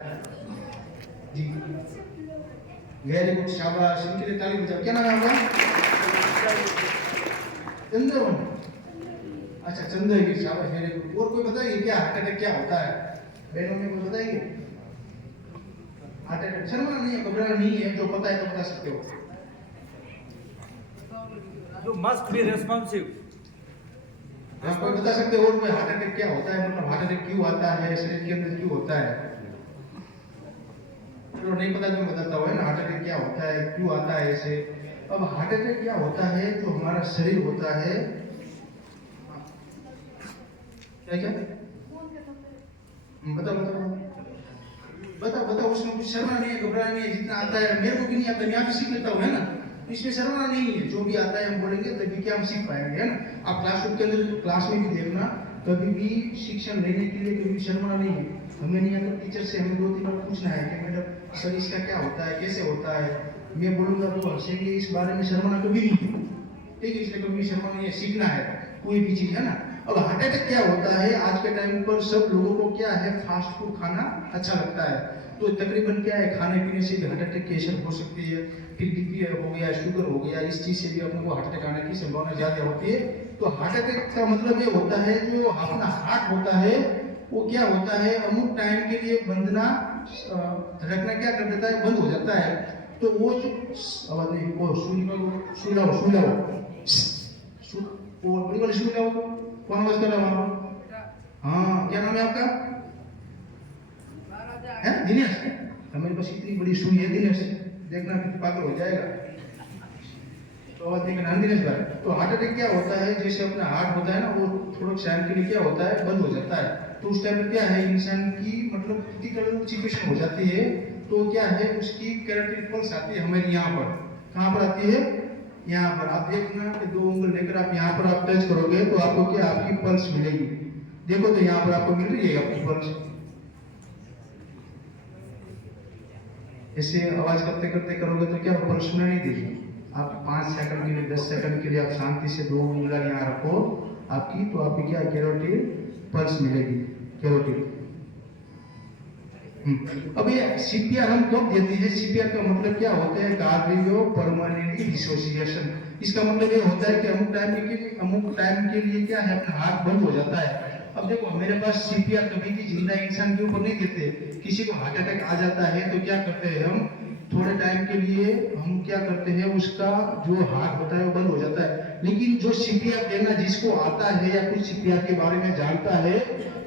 जी, very good, शाबाश। इनके लिए ताली बजाओ। क्या नाम है आपका? चंद्रवन। अच्छा, चंद्रगिरी, शाबाश, वेरी गुड। और कोई बताइए क्या हार्ट अटैक क्या होता है? बहनों में कोई बताइए? हार्ट अटैक शर्मा नहीं है, घबराना नहीं है, जो पता है तो बता सकते हो। You must be responsive. आप कोई बता सकते हो और कोई हार्ट अटैक क्या होता है? मतलब हार्ट अटैक क्यों आता है, शरीर के अंदर क्यों होता है? चलो नहीं पता तो मैं बताता हूँ, है ना। हार्ट अटैक क्या होता है, क्यों आता है ऐसे। अब हार्ट अटैक क्या होता है, तो हमारा शरीर होता है क्या क्या बताओ बताओ बताओ बताओ। उसमें कुछ शर्मा नहीं है, घबराना नहीं है। जितना आता है मेरे को भी नहीं आता, मैं भी सीख लेता हूँ, है ना। इसमें शर्मा नहीं है, जो भी आता है हम बोलेंगे तभी क्या हम सीख पाएंगे, है ना। आप क्लासरूम के अंदर क्लास में भी देखना, कभी भी शिक्षण लेने के लिए कभी भी शर्मा नहीं है। हमें नहीं आता, टीचर से हमें 2-3 बार पूछना है कि मैडम सर इसका क्या होता है, कैसे होता है। मैं बोलूंगा तो हंसेंगे, इस बारे में शर्माना कभी नहीं है, ठीक है। इसलिए कभी शर्मा नहीं है, सीखना है कोई भी चीज, है ना। अब हार्ट अटैक क्या होता है, आज के टाइम पर सब लोगों को क्या है, फास्ट फूड खाना अच्छा लगता है। तो तकरीबन क्या है, खाने पीने से भी हार्ट अटैक की असर हो सकती है। फिर बीपी हो गया, शुगर हो गया, इस चीज से भी अपने को हार्ट अटैक आने की संभावना ज्यादा होती है। तो हार्ट अटैक का मतलब ये होता है, जो अपना हार्ट होता है वो क्या होता है, अमुक टाइम के लिए बंधना धड़कना क्या कर देता है, बंद हो जाता है। तो वो जो आवाज नहीं, वो सुई लाओ वो बड़ी वाली सुई लाओ। कौन आवाज कर रहा है वहां? हाँ, क्या नाम है आपका? है दिनेश। हमारे पास इतनी बड़ी सुई है दिनेश, देखना फिर पागल हो जाएगा। तो आवाज देखें ना दिनेश भाई। तो हार्ट अटैक क्या होता है, जैसे अपना हार्ट होता है ना, वो थोड़ा टाइम के लिए क्या होता है, बंद हो जाता है। तो उस टाइम में क्या है, इंसान की मतलब क्रिटिकल सिचुएशन हो जाती है। तो क्या है, उसकी कैरेक्टर पल्स आती है हमारी यहाँ पर। कहाँ पर आती है? यहाँ पर। आप देखना कि 2 उंगली लेकर आप यहाँ पर आप टच करोगे तो आपको क्या, आपकी पल्स मिलेगी। देखो तो यहाँ पर आपको मिल रही है आपकी पल्स। ऐसे आवाज करते करते करोगे तो क्या पल्स सुनाई नहीं देगी। आप 5 सेकंड के लिए, 10 सेकंड के लिए आप शांति से 2 उंगलियां यहाँ रखो आपकी, तो आपकी क्या कैरोटिड पल्स मिलेगी, कैरोटिड। अब ये सीपीआर हम कब देते हैं? सीपीआर का मतलब क्या होता है, कार्डियो परमानेंट डिसोसिएशन। इसका मतलब ये होता है कि अमुक टाइम के लिए क्या है, अपना हार्ट बंद हो जाता है। अब देखो, मेरे पास सीपीआर कभी भी जिंदा इंसान के ऊपर नहीं देते। किसी को हार्ट अटैक आ जाता है तो क्या करते हैं हम, थोड़े टाइम के लिए हम क्या करते हैं, उसका जो हार्ट होता है वो बंद हो जाता है। लेकिन जो सीपीआर देना जिसको आता है या कुछ सीपीआर के बारे में जानता है,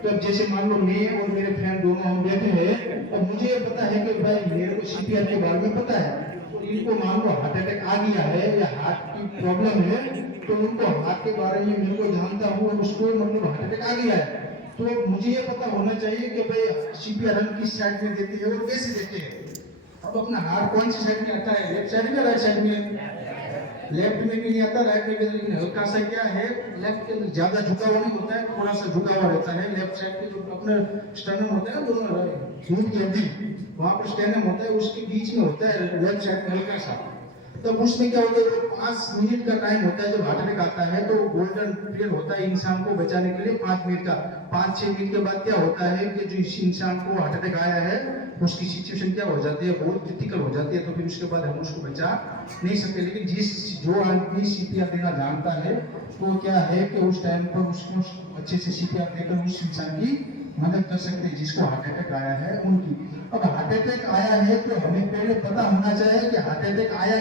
तो अब जैसे मान लो मैं और मेरे फ्रेंड दोनों हम बैठे हैं, अब मुझे ये पता है कि भाई मेरे को सीपीआर के बारे में पता है, और इनको मान लो हार्ट अटैक आ गया है या हार्ट की प्रॉब्लम है, तो उनको हार्ट के बारे में मेरे को जानता हूँ, उसको मतलब हार्ट अटैक आ गया है, तो मुझे ये पता होना चाहिए कि भाई सीपीआर हम किस साइड में देते हैं और कैसे देते हैं। अब अपना हार्ट कौन सी साइड में आता है, लेफ्ट साइड में, राइट साइड में? लेफ्ट में भी नहीं आता, राइट में भी नहीं, लेकिन हल्का सा क्या है, लेफ्ट के अंदर ज्यादा झुका हुआ नहीं होता है, थोड़ा सा झुका हुआ रहता है। लेफ्ट साइड पे जो अपना स्टर्नम होता है ना, दोनों घूम की हड्डी, वहां पर स्टर्नम होता है, उसके बीच में होता है लेफ्ट साइड में हल्का सा। तब उसमें क्या होता है, 5 मिनट का टाइम होता है जब हार्ट अटैक आता है, तो गोल्डन पीरियड होता है इंसान को बचाने के लिए 5 मिनट का। 5-6 मिनट के बाद क्या होता है कि जो इस इंसान को हार्ट अटैक आया है उसकी सिचुएशन क्या हो जाती है, बहुत क्रिटिकल हो जाती है। तो फिर उसके बाद हम उसको बचा नहीं सकते। लेकिन जो आदमी सीपीआर देना जानता है, तो क्या है कि उस टाइम पर उसको अच्छे से सीपीआर देकर उस इंसान की मदद कर सकते हैं जिसको हार्ट अटैक आया है उनकी। अब हार्ट अटैक आया है तो हमें पहले पता होना चाहिए कि हार्ट अटैक आया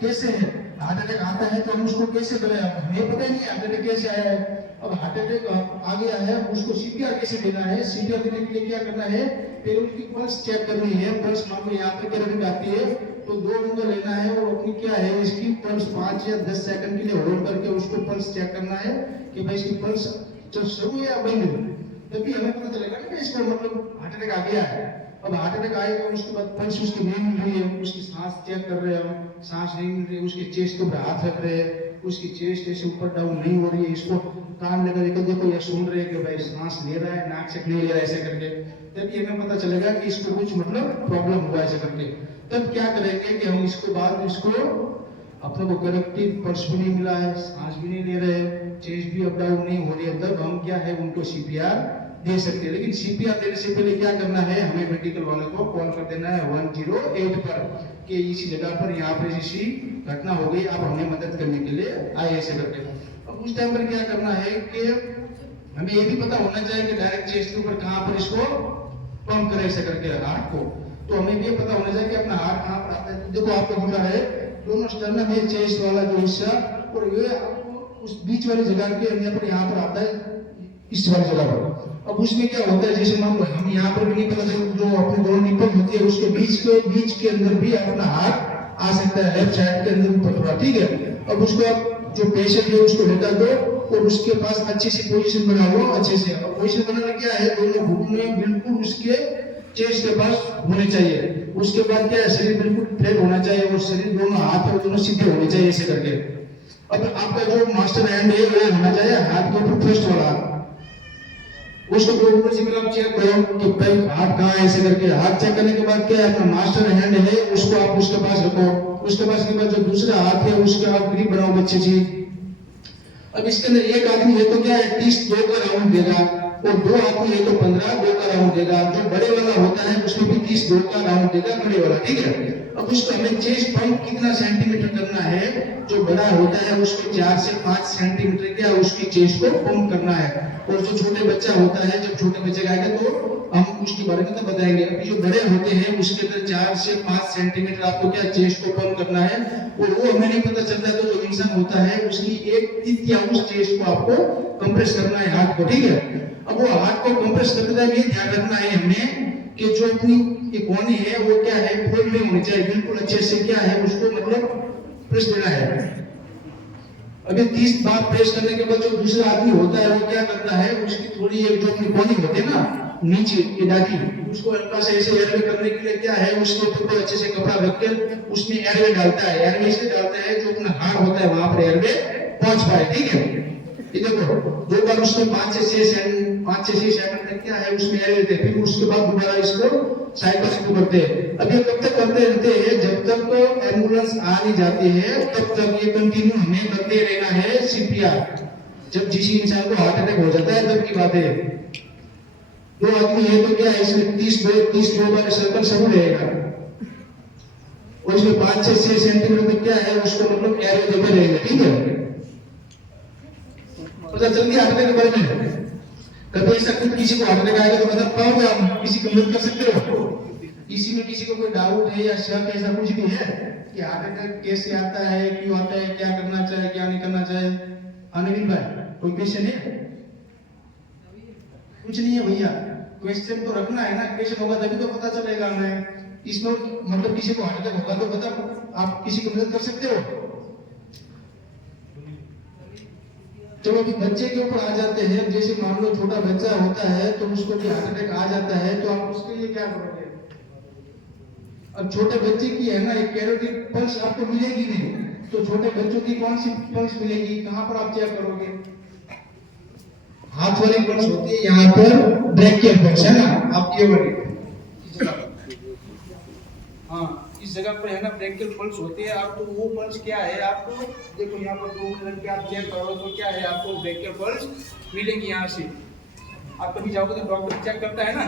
कैसे है। हार्ट अटैक आता है तो हम उसको कैसे करें, हमें पता ही नहीं हार्ट अटैक कैसे आया है। अब हार्ट अटैक आ गया है, उसको सीपीआर कैसे देना है? सीपीआर देने के लिए क्या करना है, पहले उनकी पल्स चेक करनी है। पल्स मान लो यहाँ पे कैरेटिन आती है, तो 2 उंगली लेना है और अपनी क्या है, इसकी पल्स 5 या 10 सेकंड के लिए होल्ड करके उसको पल्स चेक करना है कि भाई इसकी पल्स चल शुरू या बंद है। तभी हमें पता चलेगा ना कि इसको मतलब हार्ट अटैक आ गया है। अब हार्ट अटैक आएगा, उसके बाद पल्स उसकी नहीं मिल रही है, उसकी सांस चेक कर रहे हैं हम, सांस नहीं मिल रही है, उसके चेस्ट के ऊपर हाथ रख रहे हैं, उसकी चेस्ट ऐसे ऊपर डाउन नहीं हो रही है, इसको कान लेकर देखो ये सुन रहे हैं कि भाई सांस ले रहा है, नाक से नहीं ले रहा है, ऐसे करके। तभी हमें पता चलेगा कि इसको कुछ मतलब प्रॉब्लम हुआ ऐसे करके। तब क्या करेंगे कि हम इसको बाद इसको अपने को करेक्टिव पल्स भी नहीं मिला है, सांस भी नहीं ले रहे, चेस्ट भी अप डाउन नहीं हो रही है, तब हम क्या है उनको सीपीआर दे सकते हैं। लेकिन सीपीआर देने से पहले क्या करना है, हमें मेडिकल वाले को कॉल कर देना है 108 पर कि इसी जगह पर यहाँ पर ऐसी घटना हो गई, आप हमें मदद करने के लिए आए ऐसे करके। अब उस टाइम पर क्या करना है कि हमें ये भी पता होना चाहिए कि डायरेक्ट चेस्ट के ऊपर कहाँ पर इसको पंप करें ऐसे करके हार्ट को। तो हमें भी पता होना चाहिए कि अपना हार्ट कहाँ पर आता है। देखो आपको दिखा है दोनों स्टर्नम है, चेस्ट वाला जो हिस्सा, और ये आपको उस बीच वाली जगह के अंदर पर यहाँ पर आता है इस वाली जगह पर। अब उसमें क्या होता है, जैसे मान लो हम यहाँ पर भी नहीं पता चलता, जो अपनी दोनों निपल होती है उसके बीच के अंदर भी अपना हाथ आ सकता है, लेफ्ट साइड के अंदर ऊपर थोड़ा, ठीक है। अब उसको आप जो पेशेंट है उसको लेटा दो और उसके पास अच्छी सी पोजीशन बना लो अच्छे से। अब पोजीशन बनाना क्या है, दोनों घुटने बिल्कुल उसके चेस्ट के पास होने चाहिए। उसके बाद क्या है, शरीर बिल्कुल फ्लैट होना चाहिए और शरीर दोनों हाथ और दोनों सीधे होने चाहिए ऐसे करके। अब आपका जो मास्टर हैंड है वो होना चाहिए हाथ के ऊपर फर्स्ट वाला, उसको ऊपर से आप चेक करो कि भाई हाथ कहाँ है ऐसे करके। हाथ चेक करने के बाद क्या है, अपना मास्टर हैंड है उसको आप उसके पास रखो। उसके पास के बाद जो दूसरा हाथ है उसके आप ग्रिप बनाओ अच्छी सी। अब इसके अंदर एक आदमी है तो क्या है 30 2 का राउंड देगा, और 2 आदमी है तो 15 2 का राउंड देगा। जो बड़े वाला होता है उसमें भी 30 2 का राउंड देगा बड़े वाला, ठीक है। अब उसको हमें चेस्ट पंप कितना सेंटीमीटर करना है, जो बड़ा होता है उसको 4 से 5 सेंटीमीटर क्या उसकी चेस्ट को पंप करना है। और जो छोटे बच्चा होता है, जब छोटे बच्चे का आएगा तो हम उसके बारे में तो बताएंगे। अभी जो बड़े होते हैं उसके अंदर 4 से 5 सेंटीमीटर आपको क्या चेस्ट को पंप करना है, और वो हमें नहीं पता चलता तो जो इंसान होता है उसकी 1/3 चेस्ट को आपको कंप्रेस करना है हाथ को, ठीक है। अब वो हाथ को कंप्रेस करते टाइम ये ध्यान रखना है हमें कि जो अपनी कोहनी है वो क्या है फोल्ड में होनी चाहिए, बिल्कुल अच्छे से क्या है उसको मतलब प्रेस देना है। अभी 30 बार प्रेस करने के बाद जो दूसरा आदमी होता है वो क्या करता है, उसकी थोड़ी एक जो अपनी कोहनी होती है ना नीचे की डाली, उसको हल्का से ऐसे एयरवे करने के लिए क्या है उसके ऊपर अच्छे से कपड़ा रख कर उसमें एयरवे डालता है। एयरवे इसलिए डालता है जो अपना हार्ट होता है वहां पर एयरवे पहुंच पाए, ठीक है। ये देखो 2 बार उसमें 5 से 6 सेकंड तक क्या है उसमें एयरवे देते, फिर उसके बाद दोबारा इसको साइकिल से करते हैं। अब ये कब तक करते रहते हैं, जब तक तो एम्बुलेंस आ नहीं जाती है तब तक ये कंटिन्यू हमें करते रहना है सीपीआर। जब जिस इंसान को हार्ट अटैक हो जाता है तब की बात है। 2 आदमी है तो क्या है इसमें 30 बार सर्कल शुरू रहेगा, और इसमें 5 से 6 सेंटीमीटर तक क्या है उसको मतलब एयरवे देते रहेंगे, ठीक है। पता चल गया हार्ट अटैक के बारे में। कभी ऐसा कुछ किसी को हार्ट अटैक आएगा तो बता पाओगे आप, किसी को मदद कर सकते हो? इसी में किसी को कोई डाउट है या शक ऐसा कुछ भी है कि हार्ट अटैक कैसे आता है, क्यों आता है, क्या करना चाहिए क्या नहीं करना चाहिए? अनिल भाई कोई क्वेश्चन है? कुछ नहीं है भैया, क्वेश्चन तो रखना है ना, क्वेश्चन होगा तभी तो पता चलेगा हमें। इसमें मतलब किसी को हार्ट अटैक होगा तो बता आप किसी की मदद कर सकते हो? चलो अभी बच्चे के ऊपर आ जाते हैं। जैसे मान लो छोटा बच्चा होता है तो उसको भी हार्ट अटैक आ जाता है तो आप उसके लिए क्या करोगे? अब छोटे बच्चे की है ना एक कैरोटिड पल्स आपको मिलेगी नहीं, तो छोटे बच्चों की कौन सी पल्स मिलेगी, कहां पर आप चेक करोगे? हाथ वाली पल्स होती है यहाँ पर ब्रेकियल पल्स है ना, आप ये वाली इस जगह, हाँ इस जगह पर है ना ब्रेकियल पल्स होती है। आप तो वो पल्स क्या है आपको देखो यहाँ पर 2 मिनट के आप चेक करो तो क्या है आपको ब्रेकियल पल्स मिलेगी यहाँ से। आप कभी जाओगे तो डॉक्टर चेक करता है ना,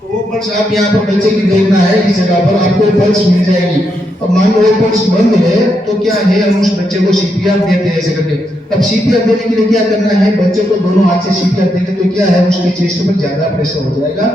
तो वो पल्स आप यहाँ पर बच्चे की देखना है, इस जगह पर आपको पल्स मिल जाएगी। अब मान लो वो पल्स बंद है तो क्या है हम उस बच्चे को सीपीआर देते हैं ऐसे करके। अब सीपीआर देने के लिए क्या करना है, बच्चे को दोनों हाथ से सीपीआर देंगे तो क्या है उसके चेस्ट पर ज्यादा प्रेशर हो जाएगा।